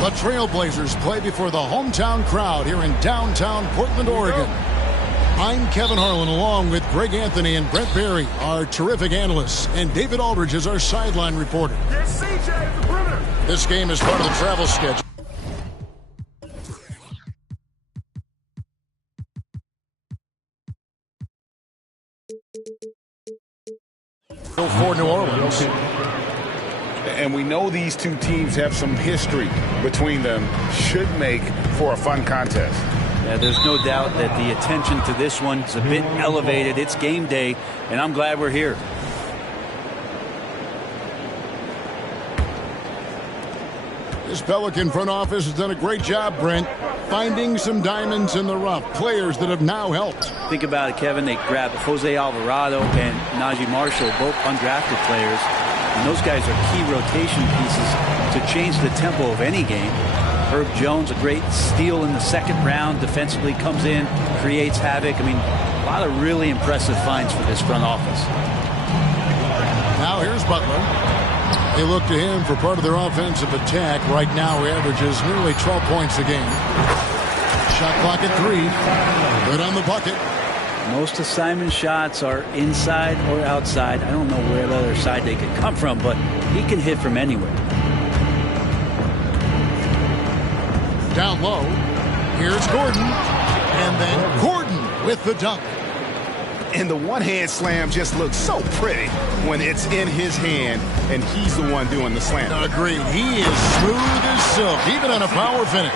The Trailblazers play before the hometown crowd here in downtown Portland, Oregon. I'm Kevin Harlan along with Greg Anthony and Brent Barry, our terrific analysts, and David Aldridge is our sideline reporter. Yes, CJ, the perimeter. This game is part of the travel schedule for New Orleans. And we know these two teams have some history between them. Should make for a fun contest. Yeah, there's no doubt that the attention to this one is a bit elevated. It's game day, and I'm glad we're here. This Pelican front office has done a great job, Brent, finding some diamonds in the rough, players that have now helped. Think about it, Kevin. They grabbed Jose Alvarado and Najee Marshall, both undrafted players. And those guys are key rotation pieces to change the tempo of any game. Herb Jones, a great steal in the second round, defensively comes in, creates havoc. I mean, a lot of really impressive finds for this front office. Now here's Butler. They look to him for part of their offensive attack. Right now he averages nearly 12 points a game. Shot clock at 3. Good on the bucket. Most of Simon's shots are inside or outside. I don't know where the other side they could come from, but he can hit from anywhere. Down low. Here's Gordon. And then Gordon with the dunk. And the one-hand slam just looks so pretty when it's in his hand and he's the one doing the slam. Agreed. He is smooth as silk, even on a power finish.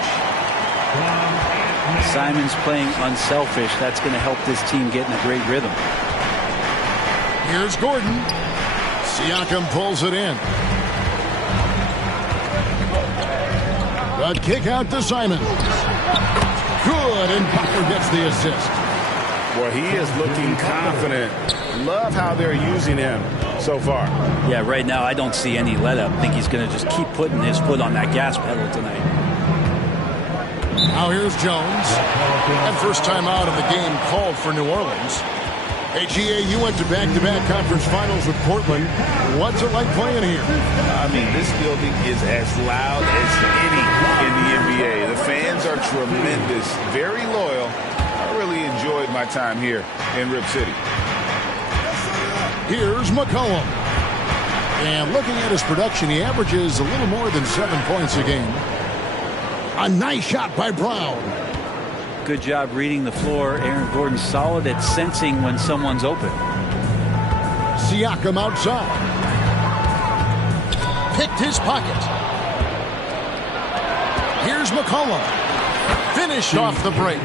Simon's playing unselfish. That's going to help this team get in a great rhythm. Here's Gordon. Siakam pulls it in. A kick out to Simon. Good, and Butler gets the assist. Well, he is looking confident. Love how they're using him so far. Yeah, right now I don't see any let up. I think he's going to just keep putting his foot on that gas pedal tonight. Now here's Jones. And first time out of the game called for New Orleans. Hey, GA, you went to back-to-back conference finals with Portland. What's it like playing here? I mean, this building is as loud as any in the NBA. The fans are tremendous, very loyal. I really enjoyed my time here in Rip City. Here's McCollum. And looking at his production, he averages a little more than 7 points a game. A nice shot by Brown. Good job reading the floor. Aaron Gordon's solid at sensing when someone's open. Siakam outside. Picked his pocket. Here's McCollum. Finished off the break.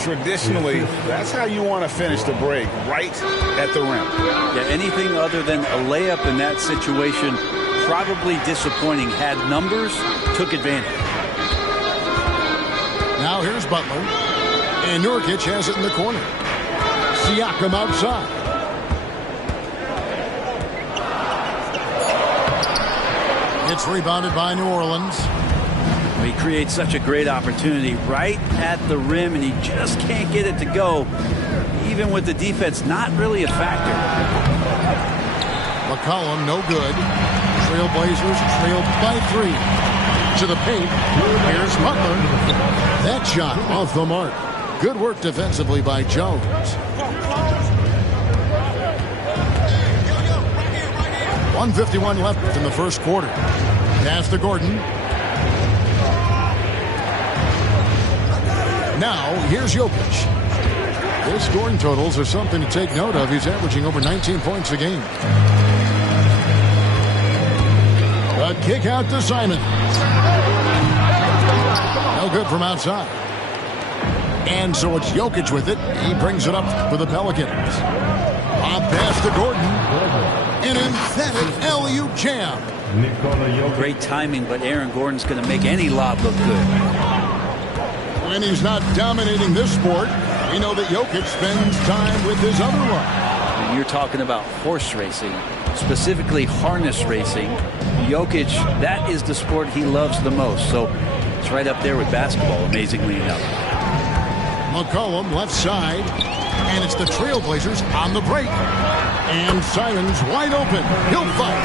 Traditionally, that's how you want to finish the break, right at the rim. Yeah, anything other than a layup in that situation, probably disappointing. Had numbers, took advantage. Now here's Butler. And Nurkic has it in the corner. Siakam outside. It's rebounded by New Orleans. He creates such a great opportunity right at the rim, and he just can't get it to go, even with the defense not really a factor. McCollum, no good. Trailblazers trailed by 3. To the paint. Here's Butler. That shot off the mark. Good work defensively by Jones. .151 left in the first quarter. Pass to Gordon. Now, here's Jokic. His scoring totals are something to take note of. He's averaging over 19 points a game. A kick out to Simon. No good from outside. And so it's Jokic with it. He brings it up for the Pelicans. Lob pass to Gordon. An emphatic alley-oop jam. Great timing, but Aaron Gordon's going to make any lob look good. When he's not dominating this sport, we know that Jokic spends time with his other one. And you're talking about horse racing, specifically harness racing. Jokic, that is the sport he loves the most. So it's right up there with basketball, amazingly enough. McCollum left side, and it's the Trailblazers on the break. And Simon's wide open. He'll fight.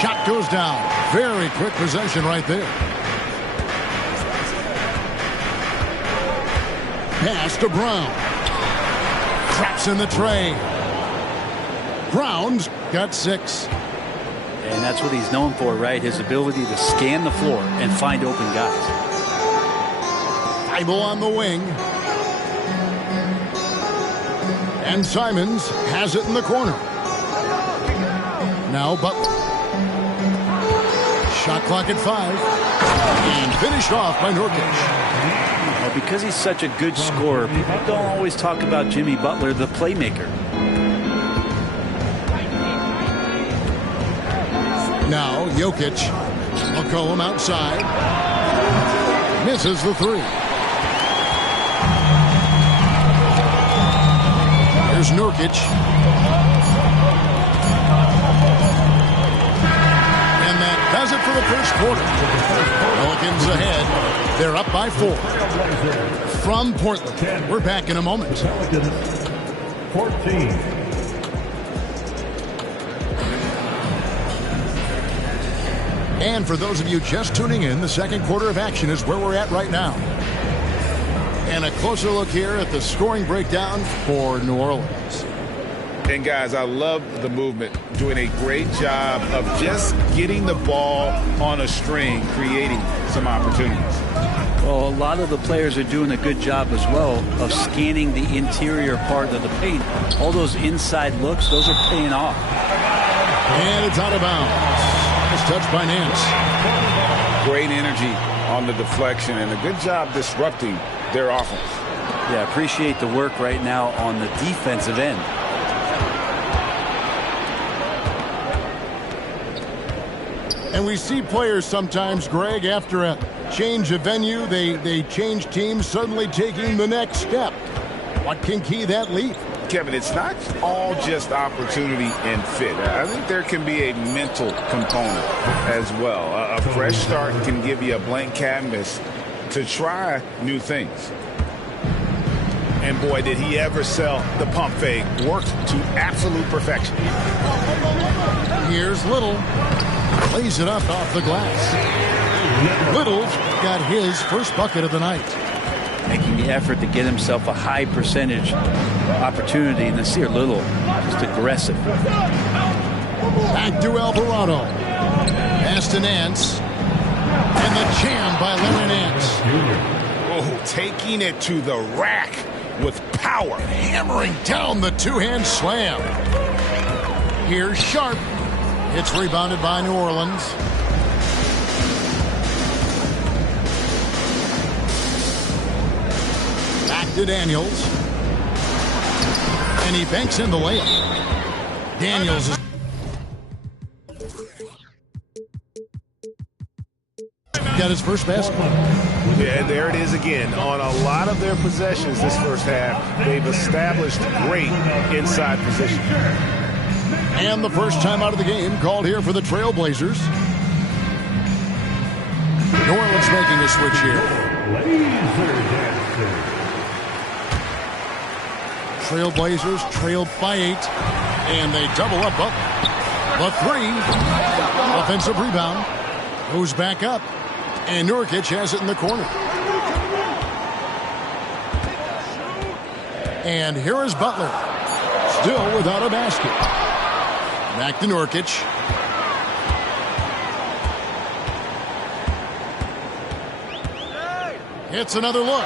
Shot goes down. Very quick possession right there. Pass to Brown. Traps in the tray. Brown's got 6. And that's what he's known for, right? His ability to scan the floor and find open guys. Thibault on the wing. And Simons has it in the corner. Now Butler. Shot clock at 5. And finished off by Nurkic. Well, because he's such a good scorer, people don't always talk about Jimmy Butler, the playmaker. Now Jokic. McCollum outside. Misses the 3. Here's Nurkic. And that does it for the first quarter. Pelicans ahead. They're up by 4. From Portland. We're back in a moment. 14. And for those of you just tuning in, the second quarter of action is where we're at right now. And a closer look here at the scoring breakdown for New Orleans. And guys, I love the movement, doing a great job of just getting the ball on a string, creating some opportunities. Well, a lot of the players are doing a good job as well of scanning the interior part of the paint. All those inside looks, those are paying off. And it's out of bounds. Nice touch by Nance. Great energy on the deflection and a good job disrupting their offense. Yeah, appreciate the work right now on the defensive end. And we see players sometimes, Greg, after a change of venue, they change teams, suddenly taking the next step. What can key that leap? Kevin, it's not all just opportunity and fit. I think there can be a mental component as well. A fresh start can give you a blank canvas to try new things. And boy, did he ever sell the pump fake. Worked to absolute perfection. Here's Little. Plays it up off the glass. Little's got his first bucket of the night. Making the effort to get himself a high percentage opportunity. And this here Little, just aggressive. Back to Alvarado. Pass to Nance. And the jam by Larry Nance. Oh, taking it to the rack with power. Hammering down the two-hand slam. Here's Sharp. It's rebounded by New Orleans. Back to Daniels. And he banks in the layup. Daniels is got his first basket. Yeah, there it is again. On a lot of their possessions this first half, they've established great inside position. And the first time out of the game called here for the Trailblazers. New Orleans making a switch here. Trailblazers trailed by 8. And they double up. The 3. Offensive rebound. Goes back up. And Nurkic has it in the corner. And here is Butler. Still without a basket. Back to Nurkic. It's another look.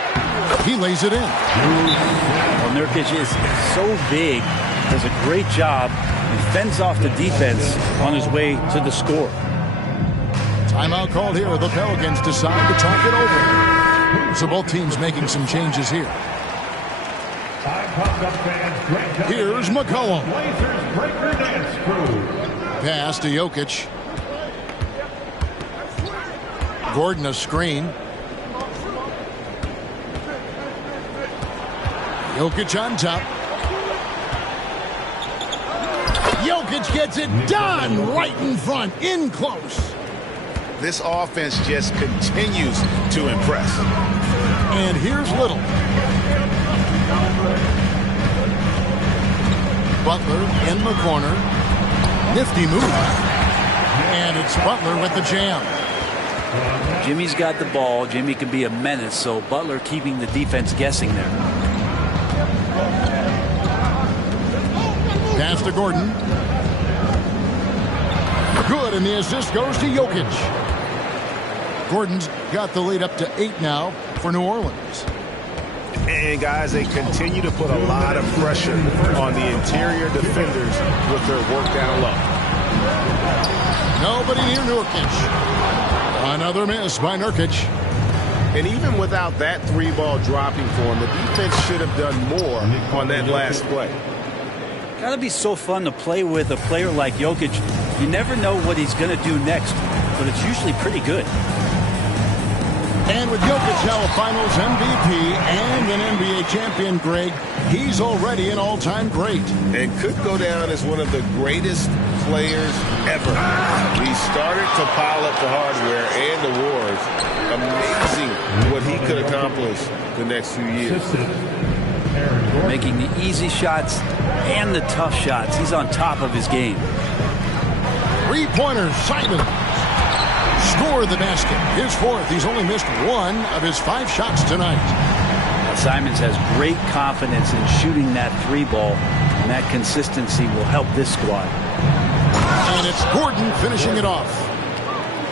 He lays it in. Well, Nurkic is so big, does a great job, and fends off the defense on his way to the score. Timeout called here. The Pelicans decide to talk it over. So both teams making some changes here. Here's McCollum. Pass to Jokic. Gordon a screen. Jokic on top. Jokic gets it done right in front, in close. This offense just continues to impress. And here's Little. Butler in the corner. Nifty move. And it's Butler with the jam. Jimmy's got the ball. Jimmy can be a menace, so Butler keeping the defense guessing there. Pass to Gordon. Good, and the assist goes to Jokic. Gordon's got the lead up to 8 now for New Orleans. And guys, they continue to put a lot of pressure on the interior defenders with their work down low. Nobody near Nurkic. Another miss by Nurkic. And even without that 3-ball dropping for him, the defense should have done more on that last play. Gotta be so fun to play with a player like Jokic. You never know what he's gonna do next, but it's usually pretty good. And with Jokic now a Finals MVP and an NBA champion, Greg, he's already an all-time great. And could go down as one of the greatest players ever. He started to pile up the hardware and the wars. Amazing what he could accomplish the next few years. Making the easy shots and the tough shots. He's on top of his game. 3-pointer, Simons. Scored the basket. His 4th. He's only missed 1 of his 5 shots tonight. Simons has great confidence in shooting that 3-ball, and that consistency will help this squad. And it's Gordon finishing it off.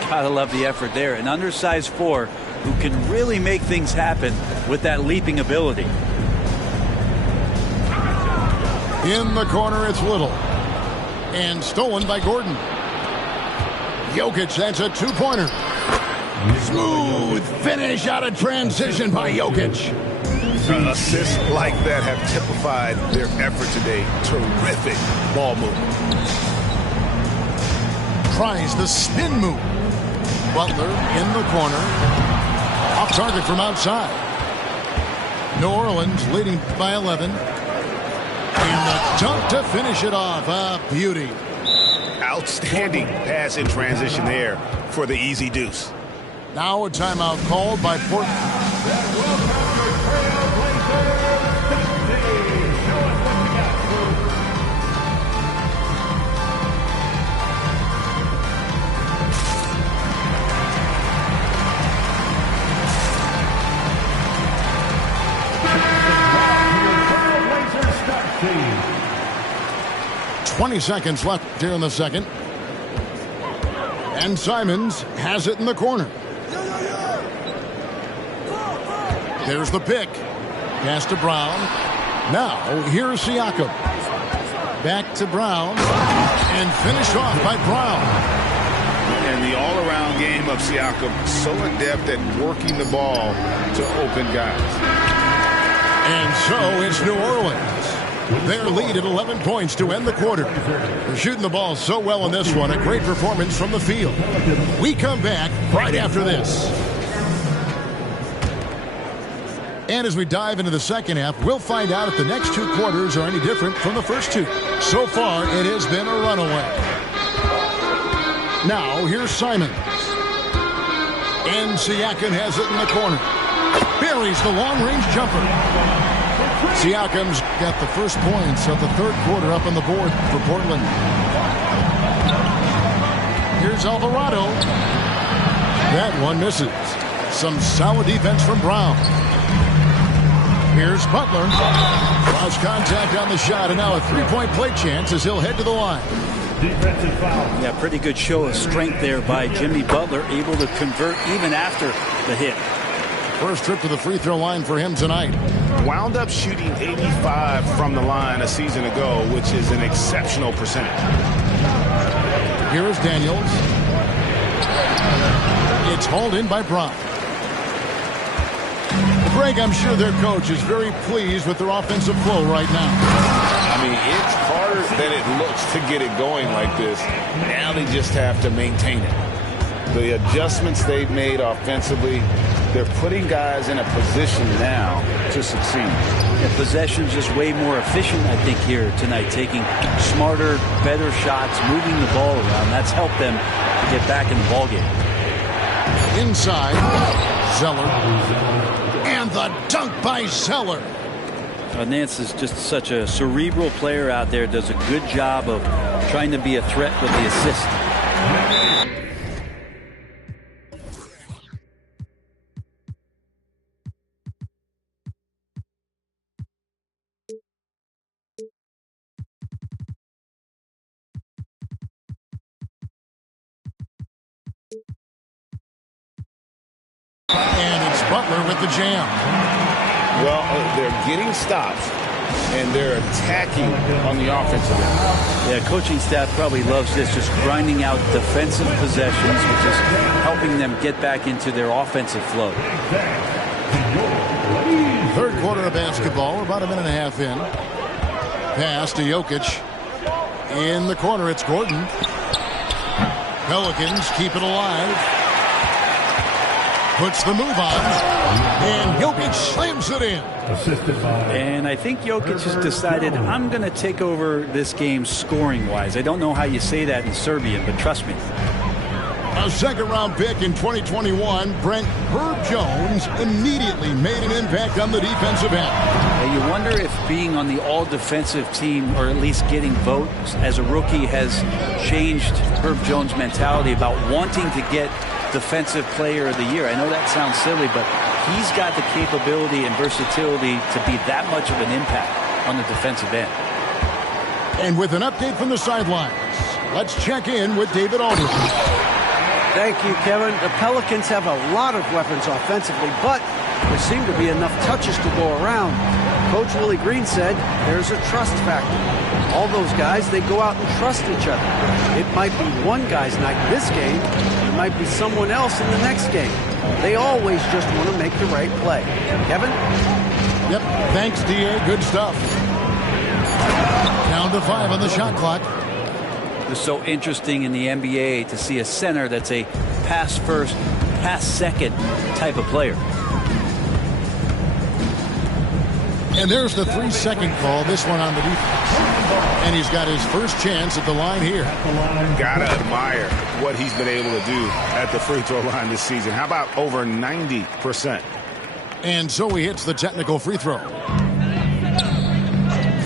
Gotta love the effort there. An undersized 4 who can really make things happen with that leaping ability. In the corner, it's Little. And stolen by Gordon. Jokic, that's a 2-pointer. Smooth finish out of transition by Jokic. Assists like that have typified their effort today. Terrific ball movement. Tries the spin move. Butler in the corner. Off target from outside. New Orleans leading by 11. And the dunk to finish it off. A beauty. Outstanding pass in transition there for the easy deuce. Now a timeout called by Portland. 20 seconds left here in the second. And Simons has it in the corner. There's the pick. Pass to Brown. Now, here's Siakam. Back to Brown. And finished off by Brown. And the all-around game of Siakam, so adept at working the ball to open guys. And so it's New Orleans. Their lead at 11 points to end the quarter. They're shooting the ball so well in this one. A great performance from the field. We come back right after this. And as we dive into the second half, we'll find out if the next 2 quarters are any different from the first 2. So far, it has been a runaway. Now, here's Simons. And Siakam has it in the corner. Buries the long-range jumper. Siakam's got the first points of the third quarter up on the board for Portland. Here's Alvarado. That one misses. Some solid defense from Brown. Here's Butler. Lost contact on the shot, and now a 3-point play chance as he'll head to the line. Defensive foul. Yeah, pretty good show of strength there by Jimmy Butler, able to convert even after the hit. First trip to the free throw line for him tonight. Wound up shooting 85 from the line a season ago, which is an exceptional percentage. Here is Daniels. It's hauled in by Brown. Greg, I'm sure their coach is very pleased with their offensive flow right now. I mean, it's harder than it looks to get it going like this. Now they just have to maintain it. The adjustments they've made offensively, they're putting guys in a position now to succeed. Yeah, possession's just way more efficient, I think, here tonight. Taking smarter, better shots, moving the ball around. That's helped them to get back in the ballgame. Inside, Zeller. And the dunk by Zeller. Nance is just such a cerebral player out there. Does a good job of trying to be a threat with the assist. And it's Butler with the jam. Well, they're getting stops, and they're attacking on the offensive end. Yeah, coaching staff probably loves this, just grinding out defensive possessions, which is helping them get back into their offensive flow. Third quarter of basketball, we're about a minute and a half in. Pass to Jokic. In the corner, it's Gordon. Pelicans keep it alive. Puts the move on. And Jokic slams it in. And I think Jokic has decided, I'm going to take over this game scoring-wise. I don't know how you say that in Serbian, but trust me. A second-round pick in 2021, Brent Herb Jones immediately made an impact on the defensive end. You wonder if being on the all-defensive team, or at least getting votes as a rookie, has changed Herb Jones' mentality about wanting to get Defensive Player of the Year. I know that sounds silly, but he's got the capability and versatility to be that much of an impact on the defensive end. And with an update from the sidelines, let's check in with David Aldridge. Thank you, Kevin. The Pelicans have a lot of weapons offensively, but there seem to be enough touches to go around. Coach Willie Green said there's a trust factor. All those guys, they go out and trust each other. It might be one guy's night this game. It might be someone else in the next game. They always just want to make the right play. Kevin? Yep. Thanks, D.A. Good stuff. Down to 5 on the shot clock. It's so interesting in the NBA to see a center that's a pass first, pass second type of player. And there's the 3-second call, this one on the defense. And he's got his first chance at the line here. Gotta admire what he's been able to do at the free throw line this season. How about over 90%? And so he hits the technical free throw.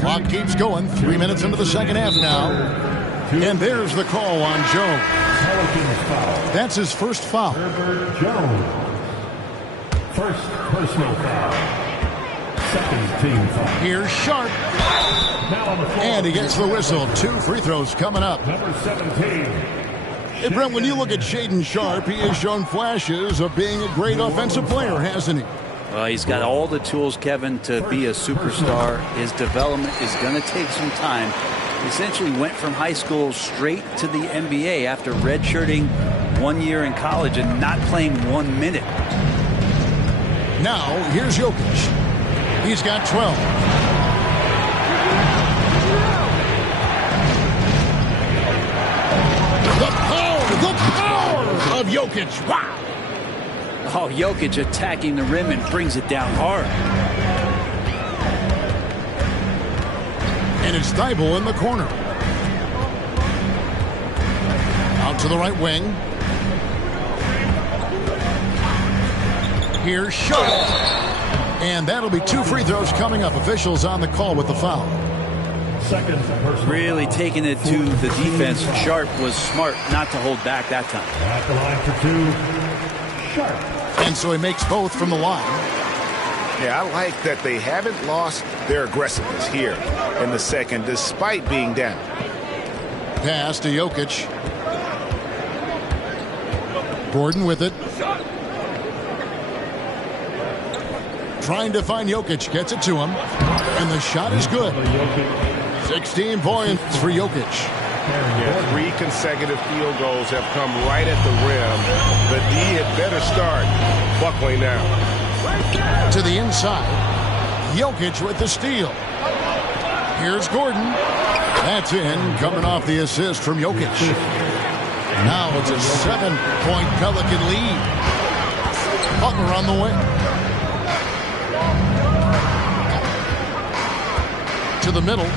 Clock keeps going. 3 minutes into the second half now. And there's the call on Jones. That's his first foul. Herbert Jones. First personal foul. Second team foul. Here's Sharp. Now on the floor. And he gets the whistle. 2 free throws coming up. Number 17. Hey, Brent, when you look at Shaedon Sharp, he has shown flashes of being a great offensive player, hasn't he? Well, he's got all the tools, Kevin, to be a superstar. His development is going to take some time. He essentially went from high school straight to the NBA after redshirting 1 year in college and not playing 1 minute. Now, here's Jokic. He's got 12. The power of Jokic. Wow. Oh, Jokic attacking the rim and brings it down hard. And it's Thibault in the corner. Out to the right wing. Here's Sharp. And that'll be 2 free throws coming up. Officials on the call with the foul. Second personal Really foul. taking it to the defense. Sharp was smart not to hold back that time. At the line for 2. Sharp. And so he makes both from the line. Yeah, I like that they haven't lost their aggressiveness here in the second, despite being down. Pass to Jokic. Gordon with it. Trying to find Jokic. Gets it to him. And the shot is good. 16 points for Jokic. Yeah, 3 consecutive field goals have come right at the rim. The D had better start buckling now. To the inside. Jokic with the steal. Here's Gordon. That's in. Coming off the assist from Jokic. Now it's a 7-point Pelican lead. Butler on the wing. To the middle.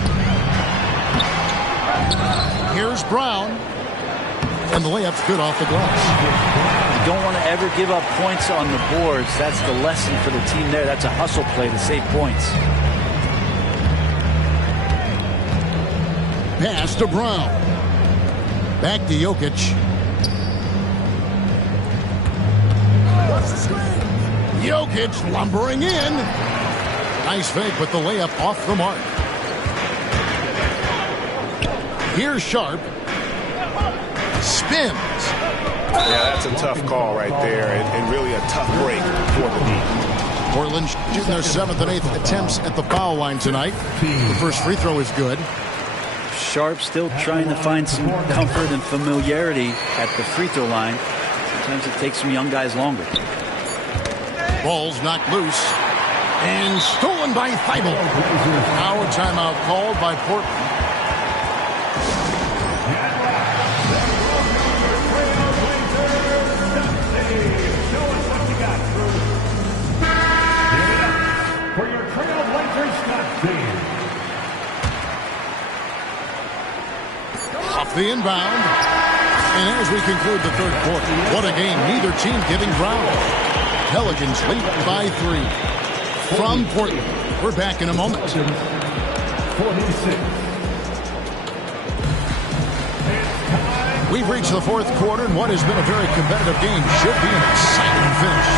Here's Brown. And the layup's good off the glass. You don't want to ever give up points on the boards. That's the lesson for the team there. That's a hustle play to save points. Pass to Brown. Back to Jokic. Jokic lumbering in. Nice fake, but the layup off the mark. Here's Sharp. Spins. Yeah, that's a tough call right there, and really a tough break for the D. Portland shooting their 7th and 8th attempts at the foul line tonight. The first free throw is good. Sharp still trying to find some comfort and familiarity at the free throw line. Sometimes it takes some young guys longer. Ball's knocked loose and stolen by Thibault. Now a timeout called by Portland. For your Trailblazers, Scott James. Off the inbound. And as we conclude the third quarter, what a game. Neither team giving ground. Pelicans lead by 3. From Portland, we're back in a moment. 46. We've reached the fourth quarter, and what has been a very competitive game should be an exciting finish.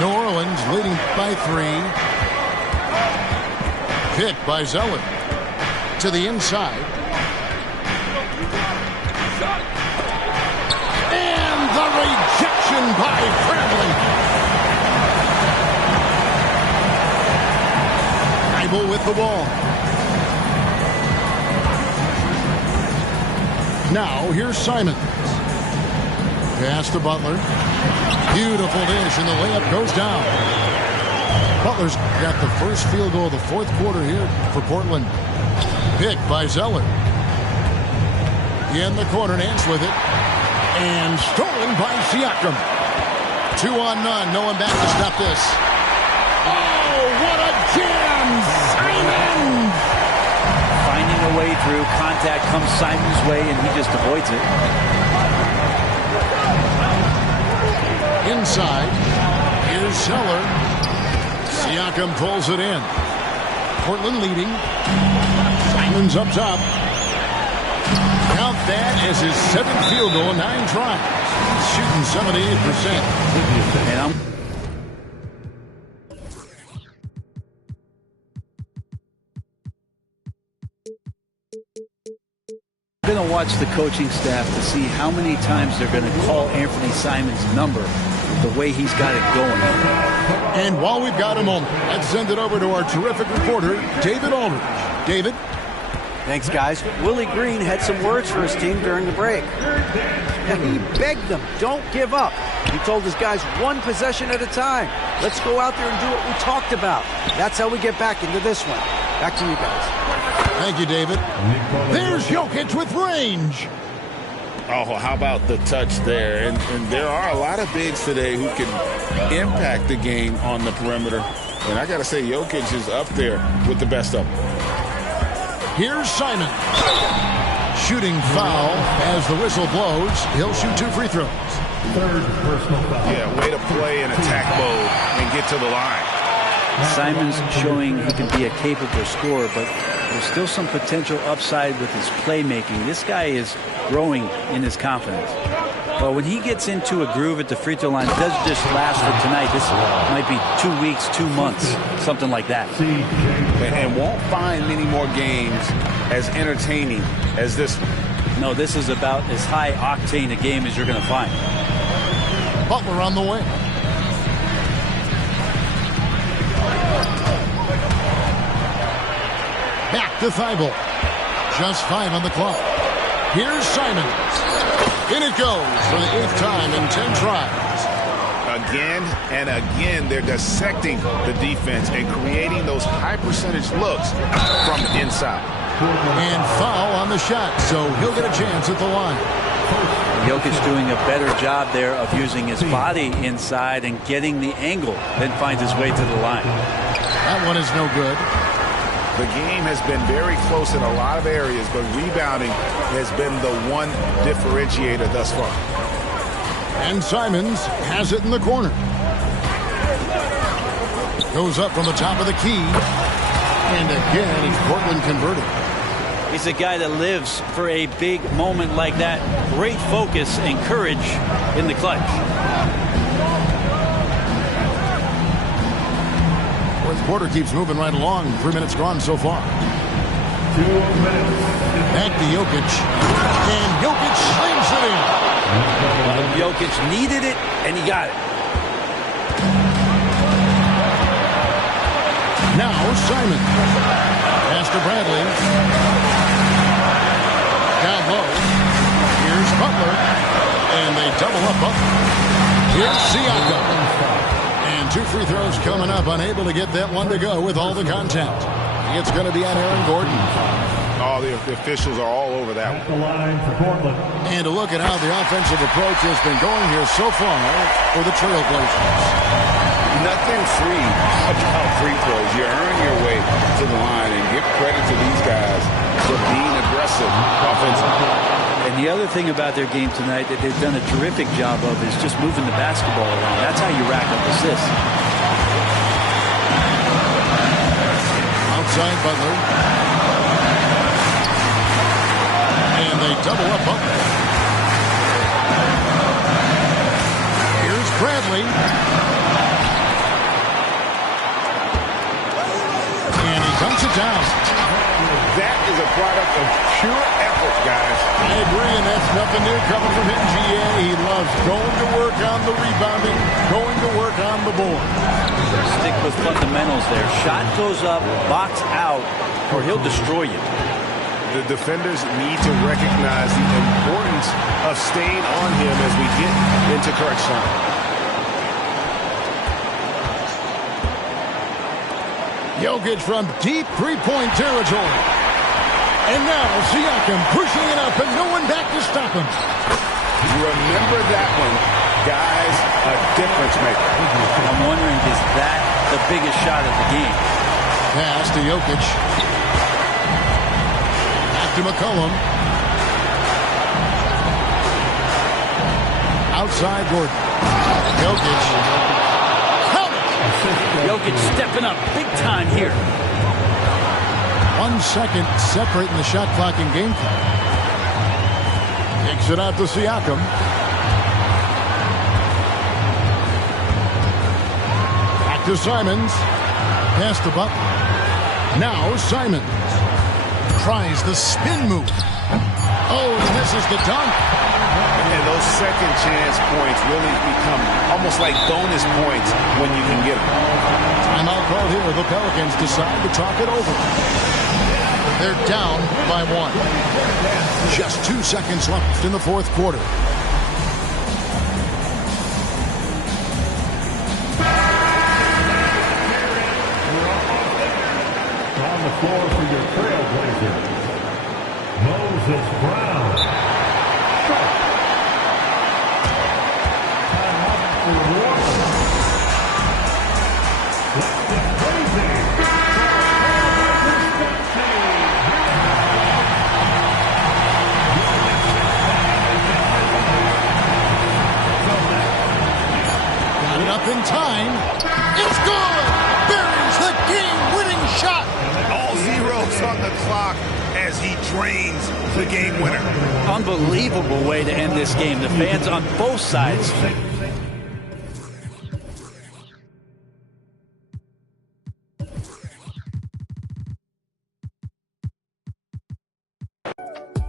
New Orleans leading by 3. Pick by Zeller. To the inside. And the rejection by Bradley. Thibault with the ball. Now here's Simons. Pass to Butler. Beautiful dish, and the layup goes down. Butler's got the first field goal of the fourth quarter here for Portland. Pick by Zeller. In the corner, Nance with it. And stolen by Siakam. 2 on none. No one back to stop this. Oh, what a jam! Simons! Finding a way through. Contact comes Simons' way, and he just avoids it. Inside. Here's Zeller. Siakam pulls it in. Portland leading. Simons up top. Count that as his 7th field goal in 9 tries. Shooting 78%. And I'm going to watch the coaching staff to see how many times they're going to call Anthony Simons' number with the way he's got it going. And while we've got a moment, let's send it over to our terrific reporter, David Aldridge. David? Thanks, guys. Willie Green had some words for his team during the break. And he begged them, don't give up. He told his guys 1 possession at a time. Let's go out there and do what we talked about. That's how we get back into this one. Back to you guys. Thank you, David. There's Jokic with range. Oh, how about the touch there? And there are a lot of bigs today who can impact the game on the perimeter. And I got to say, Jokic is up there with the best of them. Here's Simon. Shooting foul as the whistle blows. He'll shoot 2 free throws. 3rd personal foul. Yeah, way to play in attack mode and get to the line. Simons showing he can be a capable scorer, but there's still some potential upside with his playmaking. This guy is growing in his confidence. But when he gets into a groove at the free throw line, it doesn't just last for tonight. This might be 2 weeks, 2 months, something like that. And won't find many more games as entertaining as this one. No, this is about as high octane a game as you're going to find. Butler on the wing. Back to Thibault. Just 5 on the clock. Here's Simons. In it goes for the 8th time in 10 tries. Again and again, they're dissecting the defense and creating those high percentage looks from the inside. And foul on the shot, so he'll get a chance at the line. Jokic doing a better job there of using his body inside and getting the angle, then finds his way to the line. That one is no good. The game has been very close in a lot of areas, but rebounding has been the one differentiator thus far. And Simons has it in the corner. Goes up from the top of the key. And again, it's Portland converted. He's a guy that lives for a big moment like that. Great focus and courage in the clutch. Fourth quarter keeps moving right along. 3 minutes gone so far. 2 minutes. Back to Jokic. And Jokic slings it in. Jokic needed it, and he got it. Now Simon. Pass to Bradley. Down low. Here's Butler. And they double up Butler. Here's Siakam. And 2 free throws coming up. Unable to get that one to go with all the contact. It's going to be on Aaron Gordon. Oh, the officials are all over that At the line for Portland. And to look at how the offensive approach has been going here so far for the Trailblazers. Nothing free about free throws. You earn your way to the line, and give credit to these guys for being aggressive offensively. And the other thing about their game tonight that they've done a terrific job of is just moving the basketball around. That's how you rack up assists. Outside Butler. And they double up Butler. Here's Bradley. And he dunks it down. That is a product of pure effort, guys. I agree, and that's nothing new coming from him, GA. He loves going to work on the rebounding, going to work on the board. Stick with fundamentals there. Shot goes up, box out, or he'll destroy you. The defenders need to recognize the importance of staying on him as we get into crunch time. Jokic from deep three-point territory. And now Siakam pushing it up and no one back to stop him. Remember that one, guys, a difference maker. I'm wondering, is that the biggest shot of the game? Pass to Jokic. Back to McCollum. Outside Gordon. Jokic. Jokic stepping up big time here. 1 second separating the shot clock and game clock. Takes it out to Siakam. Back to Simons. Pass to Butler. Now Simons. Tries the spin move. Oh, he misses the dunk. And those second chance points really become almost like bonus points when you can get them. Timeout called here. The Pelicans decide to talk it over. They're down by 1. Just 2 seconds left in the fourth quarter. On the floor for your Trailblazers, Moses Brown. Got it up in time. It's good! Buries the game-winning shot! All zeros on the clock as he drains the game winner. Unbelievable way to end this game. The fans on both sides.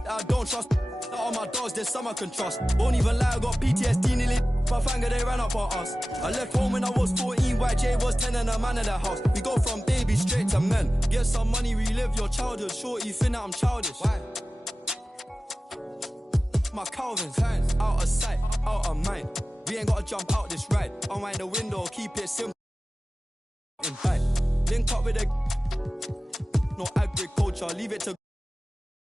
I don't trust all my dogs, there's some I can trust. Won't even lie, I got PTSD nearly. My finger, they ran up on us. I left home when I was 14, YJ was 10 and a man of the house. We go from babies straight to men. Get some money, relive your childhood. Shorty, think that I'm childish. Why? My Calvin's out of sight, out of mind. We ain't gotta jump out this ride. Unwind the window, keep it simple. In tight. Link up with a no agriculture, leave it to.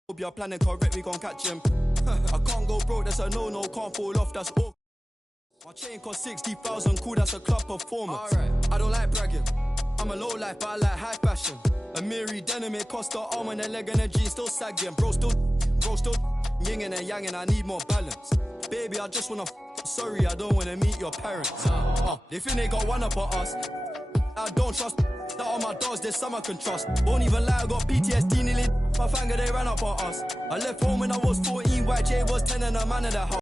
Hope you're planning correct, we gon' catch him. I can't go broke, that's a no-no, can't fall off, that's all. My chain cost 60,000, cool, that's a club performance. Alright, I don't like bragging, I'm a low life, but I like high fashion. A Miri denim, it cost the arm and a leg and a G, still sagging. Bro still, yin and yang, I need more balance. Baby, I just wanna sorry, I don't wanna meet your parents. They think they got one up on us. I don't trust that all my dogs, there's some I can trust. Won't even lie, I got PTSD nearly. My finger, they ran up on us. I left home when I was 14, YJ was 10 and a man of the house.